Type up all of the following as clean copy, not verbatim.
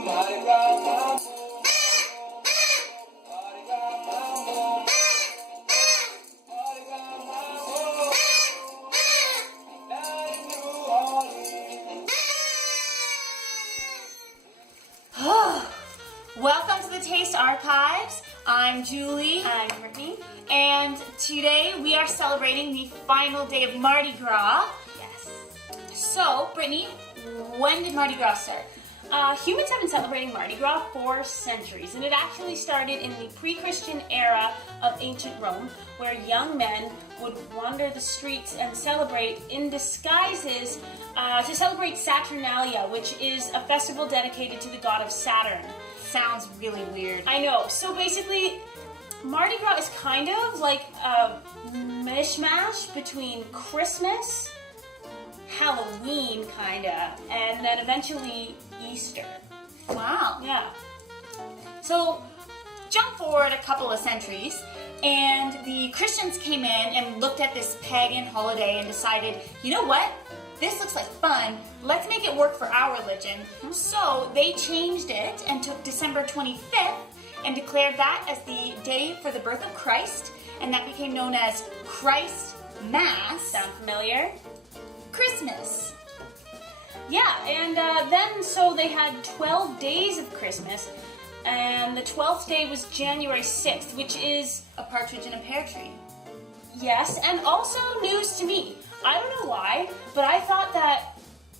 Mardi Gras mambo. Mardi Gras mambo. Mardi Gras mambo. Down in New Orleans. Welcome to the Taste Archives. I'm Julie. I'm Brittany. And today we are celebrating the final day of Mardi Gras. Yes. So, Brittany, when did Mardi Gras start? Humans have been celebrating Mardi Gras for centuries, and it actually started in the pre-Christian era of ancient Rome, where young men would wander the streets and celebrate in disguises to celebrate Saturnalia, which is a festival dedicated to the god of Saturn. Sounds really weird. I know. So basically, Mardi Gras is kind of like a mishmash between Christmas, Halloween, kinda, and then eventually Easter. Wow. Yeah. So, jump forward a couple of centuries, and the Christians came in and looked at this pagan holiday and decided, you know what? This looks like fun. Let's make it work for our religion. So they changed it and took December 25th and declared that as the day for the birth of Christ, and that became known as Christ Mass. Sound familiar? Christmas. Yeah, and then so they had 12 days of Christmas, and the 12th day was January 6th, which is, A partridge in a pear tree. yes, and also news to me. I don't know why, but I thought that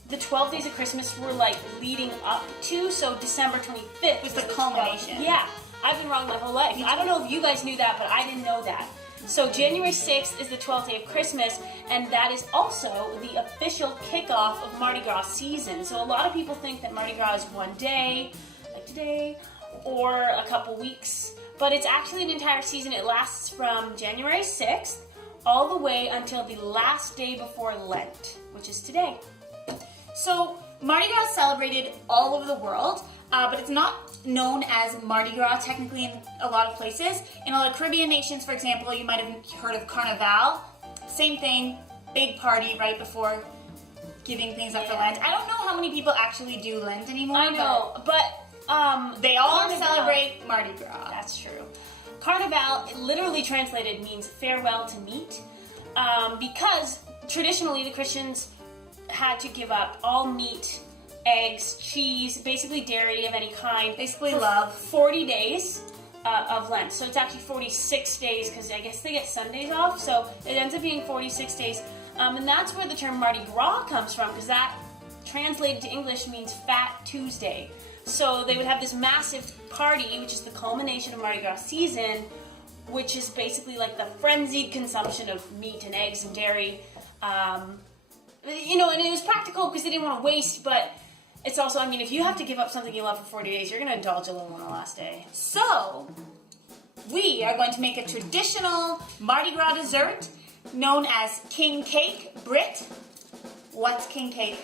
the 12 days of Christmas were like leading up to, so December 25th Was the culmination. Yeah, I've been wrong my whole life. I don't know if you guys knew that, but I didn't know that. So January 6th is the 12th day of Christmas, and that is also the official kickoff of Mardi Gras season. So a lot of people think that Mardi Gras is one day, like today, or a couple weeks, but it's actually an entire season. It lasts from January 6th all the way until the last day before Lent, which is today. So, Mardi Gras is celebrated all over the world, but it's not known as Mardi Gras technically in a lot of places. In a lot of Caribbean nations, for example, you might have heard of Carnival. Same thing, big party right before giving things up for Lent. I don't know how many people actually do Lent anymore. I know, but They all Carnival. celebrate Mardi Gras. That's true. Carnival, literally translated, means farewell to meat, because traditionally the Christians had to give up all meat, eggs, cheese, basically dairy of any kind. Basically for love. 40 days of Lent. So it's actually 46 days, because I guess they get Sundays off, so it ends up being 46 days. And that's where the term Mardi Gras comes from, because that translated to English means Fat Tuesday. So they would have this massive party, which is the culmination of Mardi Gras season, which is basically like the frenzied consumption of meat and eggs and dairy. And it was practical because they didn't want to waste, but it's also, I mean, if you have to give up something you love for 40 days, you're going to indulge a little on the last day. So, we are going to make a traditional Mardi Gras dessert known as king cake. Brit, what's king cake?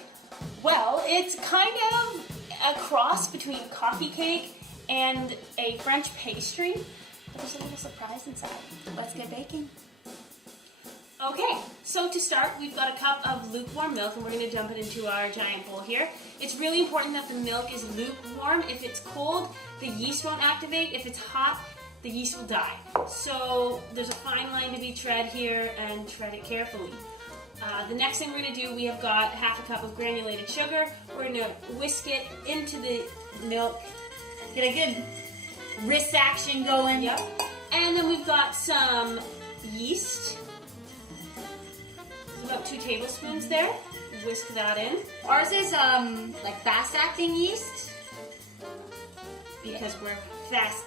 Well, it's kind of a cross between coffee cake and a French pastry. There's a little surprise inside. Let's get baking. Okay, so to start, we've got a cup of lukewarm milk, and we're going to dump it into our giant bowl here. It's really important that the milk is lukewarm. If it's cold, the yeast won't activate. If it's hot, the yeast will die. So there's a fine line to be tread here, and tread it carefully. The next thing we're going to do, we have got half a cup of granulated sugar. We're going to whisk it into the milk. Get a good wrist action going. Yep. And then we've got some yeast. About 2 tablespoons there. Whisk that in. Ours is like fast acting yeast because we're fast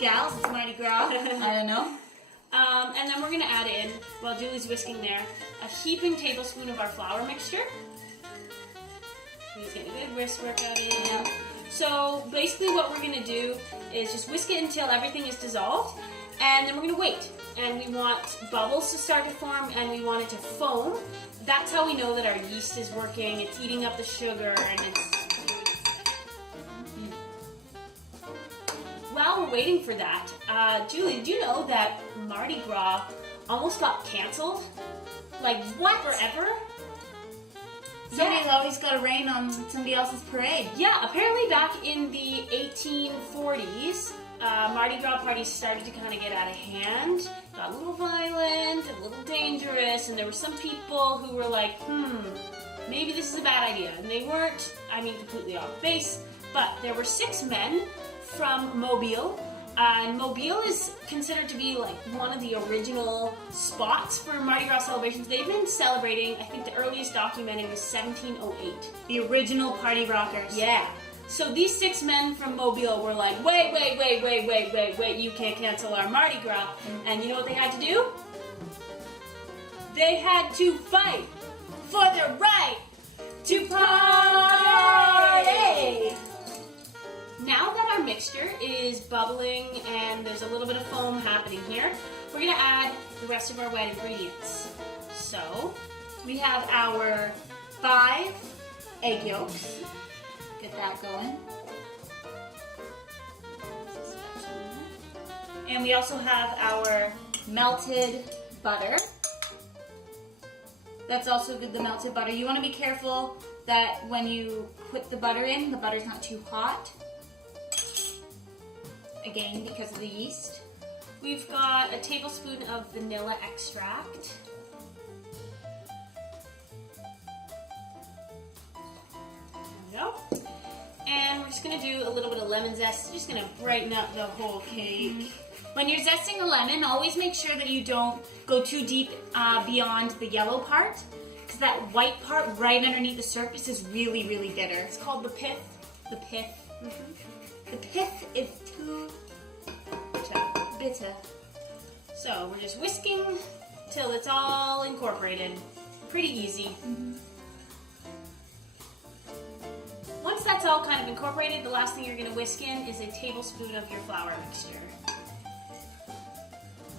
gals. It's Mardi Gras. I don't know. And then we're going to add in, while Julie's whisking there, a heaping tablespoon of our flour mixture. Please get a good whisk workout in. So basically what we're going to do is just whisk it until everything is dissolved, and then we're going to wait. And we want bubbles to start to form, and we want it to foam. That's how we know that our yeast is working. It's eating up the sugar, and it's... While we're waiting for that, Julie, did you know that Mardi Gras almost got canceled? Like, what? Forever? Somebody's always got to rain on somebody else's parade. Yeah, apparently back in 40s, Mardi Gras parties started to kind of get out of hand, got a little violent, a little dangerous, and there were some people who were like, maybe this is a bad idea. And they weren't, completely off base, but there were 6 men from Mobile. And Mobile is considered to be like one of the original spots for Mardi Gras celebrations. They've been celebrating, I think the earliest documented was 1708. The original party rockers. Yeah. So these 6 men from Mobile were like, wait, you can't cancel our Mardi Gras. And you know what they had to do? They had to fight for the right to party! Now that our mixture is bubbling and there's a little bit of foam happening here, we're going to add the rest of our wet ingredients. So, we have our 5 egg yolks. Get that going. And we also have our melted butter. That's also good, the melted butter. You want to be careful that when you put the butter in, the butter's not too hot. Again, because of the yeast. We've got a tablespoon of vanilla extract. There we go. And we're just going to do a little bit of lemon zest. Just going to brighten up the whole cake. When you're zesting a lemon, always make sure that you don't go too deep beyond the yellow part, because that white part right underneath the surface is really, really bitter. It's called the pith. The pith. The pith is too bitter. So we're just whisking till it's all incorporated. Pretty easy. Once that's all kind of incorporated, the last thing you're going to whisk in is a tablespoon of your flour mixture.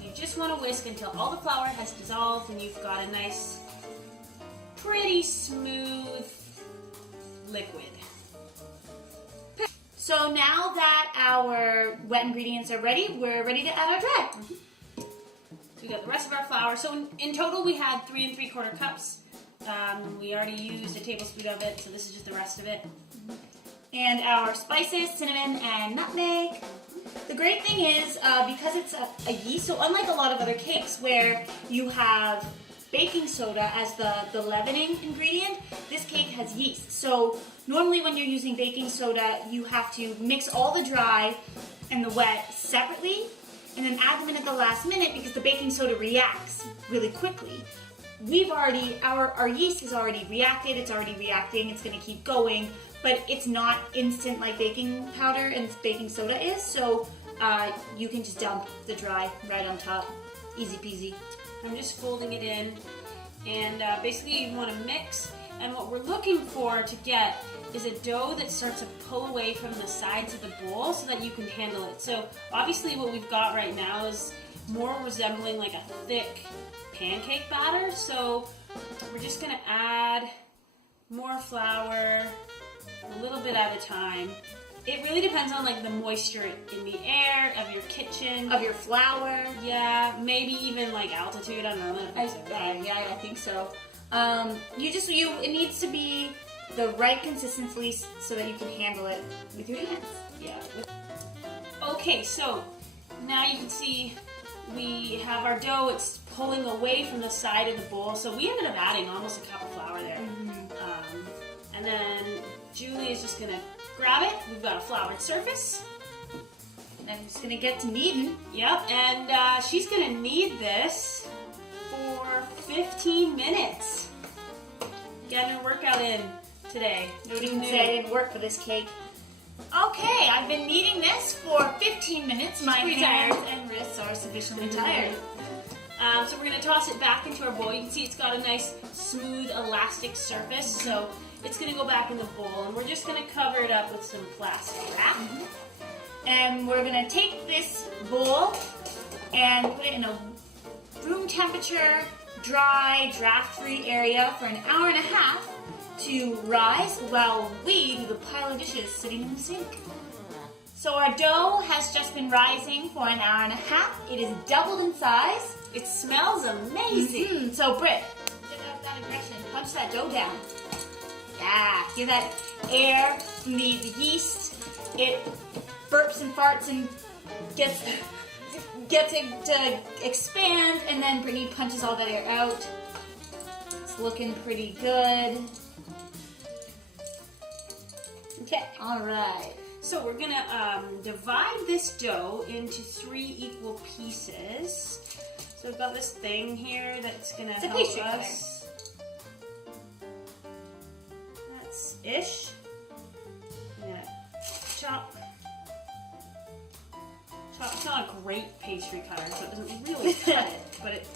You just want to whisk until all the flour has dissolved and you've got a nice, pretty smooth liquid. So now that our wet ingredients are ready, we're ready to add our dry. So we got the rest of our flour. So in total we had 3 3/4 cups. We already used a tablespoon of it, so this is just the rest of it. And our spices, cinnamon and nutmeg. The great thing is, because it's a yeast, so unlike a lot of other cakes where you have baking soda as the leavening ingredient, this cake has yeast. So normally when you're using baking soda, you have to mix all the dry and the wet separately and then add them in at the last minute because the baking soda reacts really quickly. Our yeast is already reacted, it's already reacting, it's going to keep going, but it's not instant like baking powder and baking soda is, so you can just dump the dry right on top. Easy peasy. I'm just folding it in, and basically you want to mix, and what we're looking for to get is a dough that starts to pull away from the sides of the bowl so that you can handle it. So obviously what we've got right now is more resembling like a thick pancake batter, so we're just going to add more flour a little bit at a time. It really depends on like the moisture in the air, of your kitchen, Of your flour. yeah, maybe even like altitude. I don't know. I think so. It needs to be the right consistency so that you can handle it with your hands. Yeah. Okay, so now you can see we have our dough. It's pulling away from the side of the bowl, so we ended up adding almost a cup of flour there. And then Julie is just gonna grab it. We've got a floured surface. And I'm just gonna get to kneading. Yep, and she's gonna knead this for 15 minutes. Getting her workout in today. Nobody can say I didn't work for this cake. Okay, I've been kneading this for 15 minutes. My pretty hands tired. and wrists are sufficiently tired. So we're gonna toss it back into our bowl. You can see it's got a nice, smooth, elastic surface. So it's gonna go back in the bowl, and we're just gonna cover it up with some plastic wrap. And we're gonna take this bowl and put it in a room temperature, dry, draft-free area for an hour and a half to rise while we do the pile of dishes sitting in the sink. So our dough has just been rising for an hour and a half. It is doubled in size. It smells amazing. So Britt, get out that aggression. Punch that dough down. Yeah, give that air from the yeast. It burps and farts and gets it to expand, and then Brittany punches all that air out. It's looking pretty good. Okay. All right. So we're gonna divide this dough into 3 equal pieces. So we've got this thing here that's gonna It's a help pastry us. That's ish. I'm gonna chop. It's not a great pastry cutter, so it doesn't really cut it, but it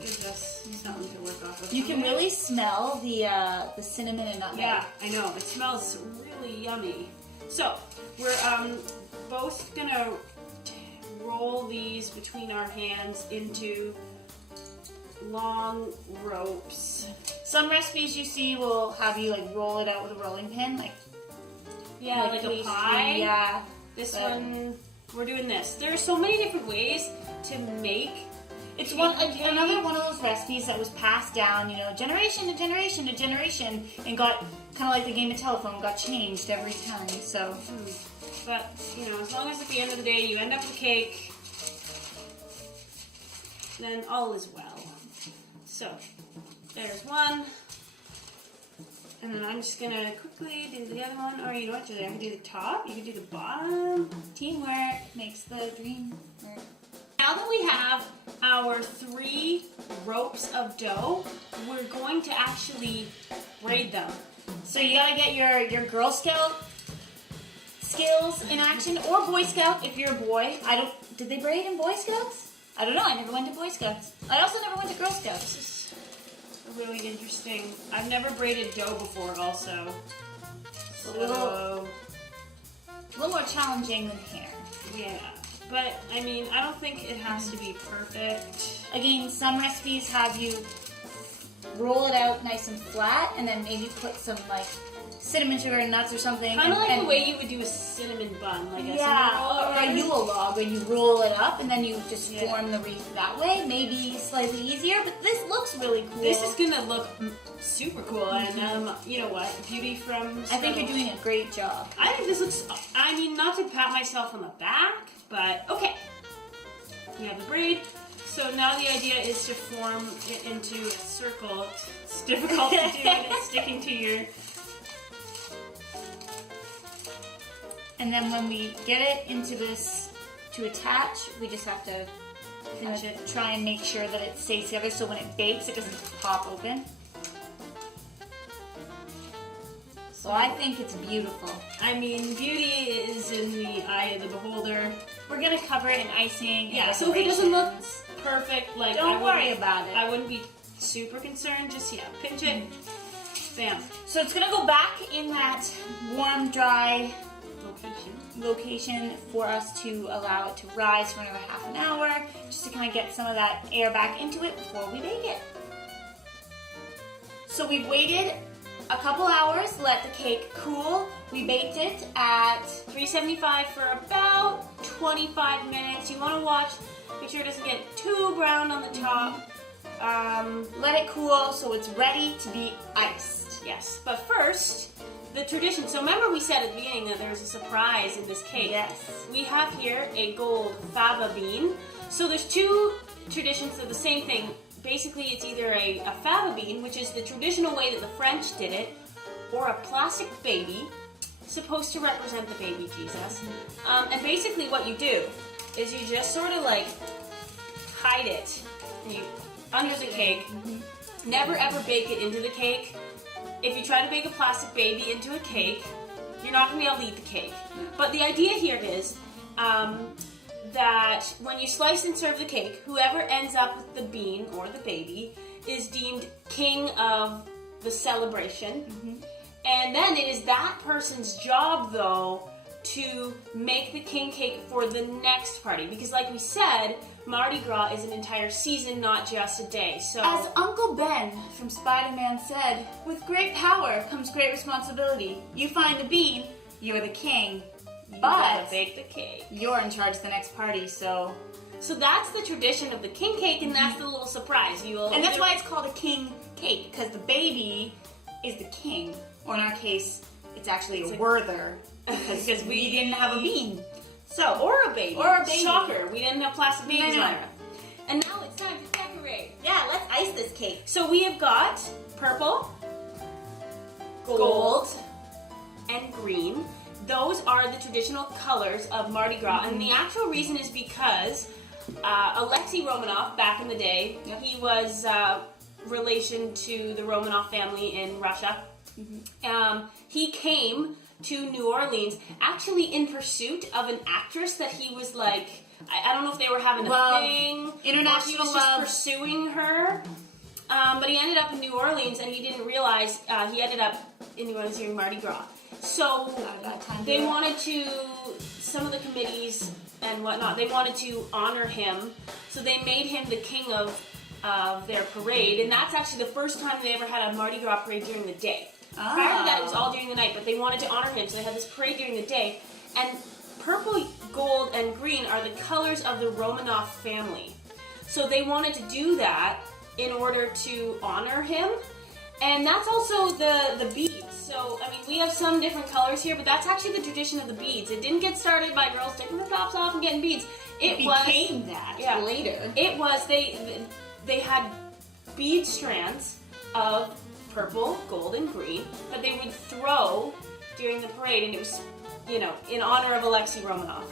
gives us something to work off of. You can really smell the cinnamon and nutmeg. Yeah, I know. It smells really yummy. So we're both gonna roll these between our hands into long ropes. Some recipes you see will have you like roll it out with a rolling pin, like Like a pastry, pie. Yeah. This But- one, we're doing this. There are so many different ways to make. It's cake. another one of those recipes that was passed down, generation to generation to generation, and got kind of like the game of telephone, got changed every time. So, But, as long as at the end of the day you end up with cake, then all is well. So, there's one. And then I'm just gonna quickly do the other one. Or you know what? I can do the top, you can do the bottom. teamwork makes the dream work. Now that we have our 3 ropes of dough, we're going to actually braid them. So you gotta get your Girl Scout skills in action, or Boy Scout if you're a boy. Did they braid in Boy Scouts? I don't know. I never went to Boy Scouts. I also never went to Girl Scouts. This is really interesting. I've never braided dough before, also. A little more challenging than hair. Yeah, but I mean, I don't think it has to be perfect. Again, some recipes have you roll it out nice and flat, and then maybe put some like cinnamon sugar and nuts or something. Kind of like and the way you would do a cinnamon bun, like a yeah, cinnamon roll. or a Yule log, where you roll it up and then you just Yeah. form the wreath that way. Maybe slightly easier, but this looks really cool. This is gonna look super cool, and you know what? Beauty from. I think you're doing a great job. I think this looks. I mean, not to pat myself on the back, but okay. We have the braid. So now the idea is to form it into a circle. It's difficult to do, and it's sticking to your. And then when we get it into this to attach, we just have to Pinch it. try and make sure that it stays together so when it bakes, it doesn't pop open. So I think it's beautiful. I mean, beauty is in the eye of the beholder. We're gonna cover it in icing. and Yeah, so if it doesn't look decorations. perfect, like Don't worry about it. I wouldn't be super concerned. Just pinch it, bam, So it's gonna go back in that warm, dry location. location for us to allow it to rise for another half an hour, just to kind of get some of that air back into it before we bake it. So we've waited a couple hours, let the cake cool. We baked it at 375 for about 25 minutes. You want to watch, make sure it doesn't get too brown on the top. let it cool so it's ready to be iced. Yes, but first, the tradition. So remember we said at the beginning that there was a surprise in this cake. Yes. We have here a gold fava bean. So there's 2 traditions of the same thing. Basically, it's either a fava bean, which is the traditional way that the French did it, or a plastic baby, supposed to represent the baby Jesus. And basically what you do is you just sort of like hide it under the cake. Never ever bake it into the cake. If you try to bake a plastic baby into a cake, you're not going to be able to eat the cake. But the idea here is that when you slice and serve the cake, whoever ends up with the bean or the baby is deemed king of the celebration. And then it is that person's job, though, to make the king cake for the next party. Because like we said, Mardi Gras is an entire season, not just a day. So, As Uncle Ben from Spider-Man said, with great power comes great responsibility. You find the bean, you're the king. you gotta But bake the cake. you're in charge of the next party, so... So that's the tradition of the king cake, and that's the little surprise. You will And that's why it's called a king cake, because the baby is the king. Or in our case, It's actually a Werther because we didn't have a bean. So, or a baby. Or a baby. Shocker, we didn't have plastic babies know. on it. And now it's time to decorate. Yeah, let's ice this cake. So we have got purple, gold, and green. Those are the traditional colors of Mardi Gras, and the actual reason is because Alexei Romanov, back in the day, he was relation to the Romanov family in Russia. He came to New Orleans actually in pursuit of an actress that he was like, I don't know if they were having a thing, international or he was love, just pursuing her. But he ended up in New Orleans, and he didn't realize he ended up in New Orleans during Mardi Gras. So they wanted to, some of the committees and whatnot, they wanted to honor him. So they made him the king of their parade, and that's actually the first time they ever had a Mardi Gras parade during the day. Prior to that, it was all during the night, but they wanted to honor him, so they had this parade during the day. And purple, gold, and green are the colors of the Romanov family. So they wanted to do that in order to honor him. And that's also the beads. So, I mean, we have some different colors here, but that's actually the tradition of the beads. It didn't get started by girls taking their tops off and getting beads. It became that later. It was, they had bead strands of purple, gold, and green that they would throw during the parade, and it was, you know, in honor of Alexei Romanov,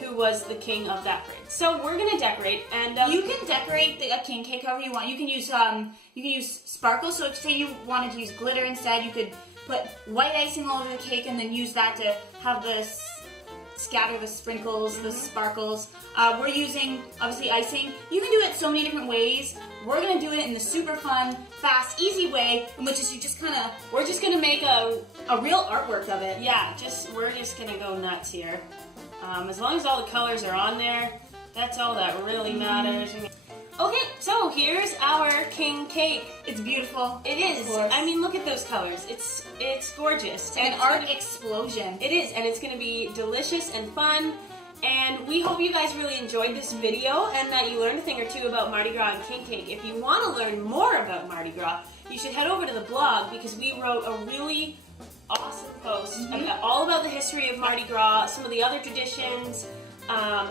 who was the king of that parade. So we're gonna decorate, and you can decorate a king cake however you want. You can use sparkles. So if say you wanted to use glitter instead, you could put white icing all over the cake and then use that to have scatter the sprinkles, the sparkles. We're using obviously icing. You can do it so many different ways. We're gonna do it in the super fun, fast, easy way, in which is we're just gonna make a real artwork of it. Yeah, we're just gonna go nuts here. As long as all the colors are on there, that's all that really matters. Okay, so here's our king cake. It's beautiful. It is. I mean, look at those colors. It's gorgeous. It's an art explosion. It is, and it's going to be delicious and fun. And we hope you guys really enjoyed this video and that you learned a thing or two about Mardi Gras and king cake. If you want to learn more about Mardi Gras, you should head over to the blog because we wrote a really awesome post all about the history of Mardi Gras, some of the other traditions.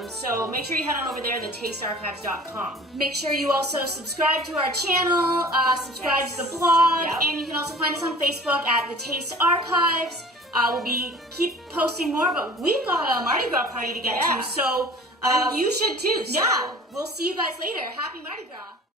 So make sure you head on over there, thetastearchives.com. Make sure you also subscribe to our channel, subscribe to the blog, and you can also find us on Facebook at The Taste Archives. We'll keep posting more, but we've got a Mardi Gras party to get to, so and you should too. So. Yeah, we'll see you guys later. Happy Mardi Gras.